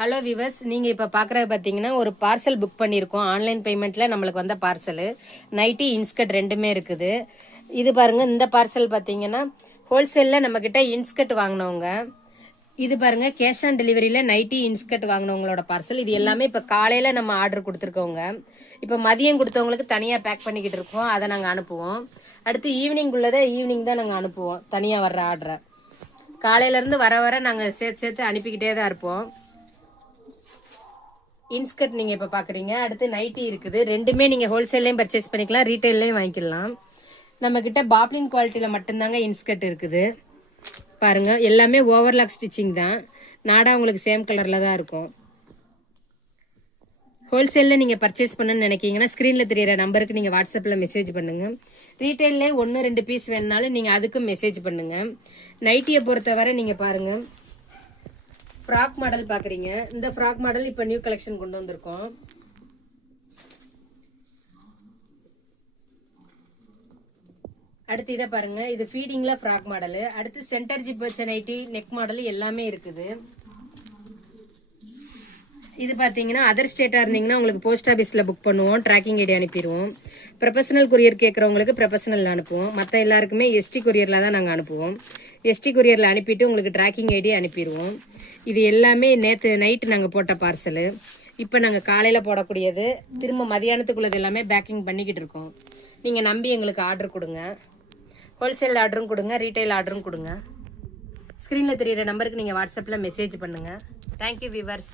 Hello viewers, நீங்கள் இப்போ பார்க்குறது பார்த்தீங்கன்னா ஒரு பார்சல் புக் பண்ணியிருக்கோம். ஆன்லைன் பேமெண்ட்டில் நம்மளுக்கு வந்த பார்சலு நைட்டி இன்ஸ்கர்ட் ரெண்டுமே இருக்குது. இது பாருங்க, இந்த பார்சல் பார்த்தீங்கன்னா ஹோல்சேலில் நம்மக்கிட்ட இன்ஸ்கர்ட் வாங்கினவங்க. இது பாருங்க, கேஷ் ஆன் டெலிவரியில் நைட்டி இன்ஸ்கர்ட் வாங்கினவங்களோட பார்சல். இது எல்லாமே இப்போ காலையில் நம்ம ஆர்டர் கொடுத்துருக்கோங்க. இப்போ மதியம் கொடுத்தவங்களுக்கு தனியாக பேக் பண்ணிக்கிட்டு இருக்கோம், அதை நாங்கள் அனுப்புவோம். அடுத்து ஈவினிங் உள்ளதை ஈவினிங் தான் நாங்கள் அனுப்புவோம், தனியாக வர்ற ஆர்டரை. காலையிலேருந்து வர வர நாங்கள் சேர்த்து அனுப்பிக்கிட்டே தான் இருப்போம். இன்ஸ்கர்ட் நீங்கள் இப்போ பார்க்குறீங்க. அடுத்து நைட்டி இருக்குது. ரெண்டுமே நீங்கள் ஹோல்சேல்லையும் பர்ச்சேஸ் பண்ணிக்கலாம், ரீட்டைல்லையும் வாங்கிக்கலாம். நம்மக்கிட்ட பாப்ளின் குவாலிட்டியில் மட்டும்தாங்க இன்ஸ்கர்ட் இருக்குது. பாருங்கள், எல்லாமே ஓவர்லாக் ஸ்டிச்சிங் தான். நாடா உங்களுக்கு சேம் கலரில் தான் இருக்கும். ஹோல்சேலில் நீங்கள் பர்ச்சேஸ் பண்ணணும்னு நினைக்கிங்கன்னா ஸ்க்ரீனில் தெரியிற நம்பருக்கு நீங்கள் வாட்ஸ்அப்பில் மெசேஜ் பண்ணுங்கள். ரீட்டைல்லே 1-2 பீஸ் வேணுனாலும் நீங்கள் அதுக்கும் மெசேஜ் பண்ணுங்கள். நைட்டியை பொறுத்தவரை நீங்கள் பாருங்கள், ஃப்ராக் மாடல் பார்க்குறீங்க. இந்த ஃப்ராக் மாடல் இப்போ நியூ கலெக்ஷன் கொண்டு வந்திருக்கோம். அடுத்து இதை பாருங்க, இது ஃபீடிங்ல ஃப்ராக் மாடலு. அடுத்து சென்டர் ஜிப் வச்ச நைட்டி, நெக் மாடல் எல்லாமே இருக்குது. இது பார்த்தீங்கன்னா அதர் ஸ்டேட்டாக இருந்தீங்கன்னா உங்களுக்கு போஸ்ட் ஆஃபீஸில் புக் பண்ணுவோம், ட்ராக்கிங் ஐடி அனுப்பிடுவோம். ப்ரொஃபஷனல் கொரியர் கேட்குறவங்களுக்கு ப்ரொஃபஷனல் அனுப்புவோம். மற்ற எல்லாருக்குமே எஸ்டி கொரியரில் தான் நாங்கள் அனுப்புவோம். எஸ்டி கொரியரில் அனுப்பிட்டு உங்களுக்கு ட்ராக்கிங் ஐடி அனுப்பிடுவோம். இது எல்லாமே நேற்று நைட்டு நாங்கள் போட்ட பார்சலு. இப்போ நாங்கள் காலையில் போடக்கூடியது. திரும்ப மதியானத்துக்குள்ளது எல்லாமே பேக்கிங் பண்ணிக்கிட்டு இருக்கோம். நீங்கள் நம்பி எங்களுக்கு ஆர்டர் கொடுங்க. ஹோல்சேல் ஆர்டரும் கொடுங்க, ரீட்டைல் ஆர்டரும் கொடுங்க. ஸ்க்ரீனில் தெரியிற நம்பருக்கு நீங்கள் வாட்ஸ்அப்பில் மெசேஜ் பண்ணுங்கள். Thank you viewers.